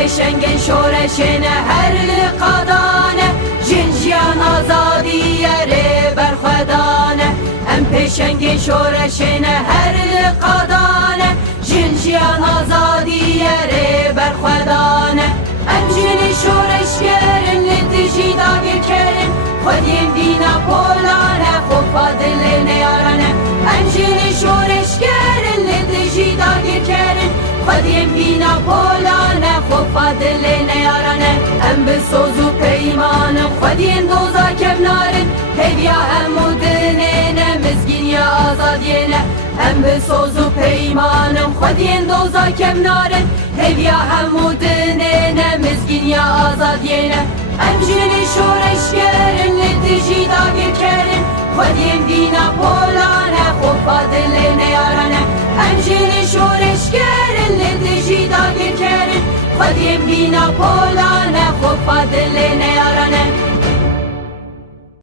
peşengin şoreşine her liqadane, jinjiyan azadiye re berxwedane. Em peşengin şoreşine her liqadane, jinjiyan azadiye re berxwedane. Em jini şoreşgerin li dijî dagirkerin, xwediyên dîna polane xofa dilê neyarane. Em jini şoreşgerin li dijî dagirkerin, xwediyên dîna polane xofa dilê neyarane. Em bi soz û peymanin xwediyên doza kevnarin, hêviya hemû dinê ne mizgîniya azadiyê ne. Em bi soz û peymanin xwediyên doza kevnarin, hêviya hemû dinê ne mizgîniya azadiyê ne. Em jînî şoreşgerin li dijî dagirkerin, xwediyên dîna polane xofa dilê neyarane. Em jînî şoreşgerin li dijî dagirkerin, xwediyên dîna polane xofa dilê